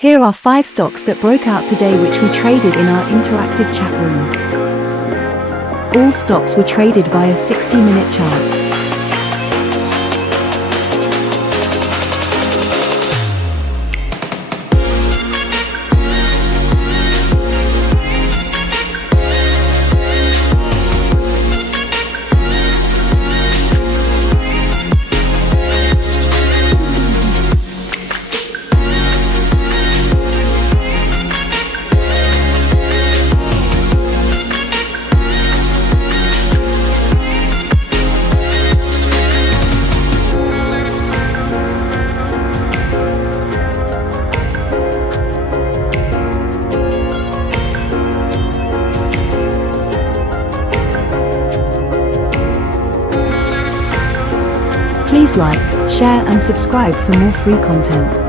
Here are 5 stocks that broke out today which we traded in our interactive chat room. All stocks were traded via 60-minute charts. Please like, share and subscribe for more free content.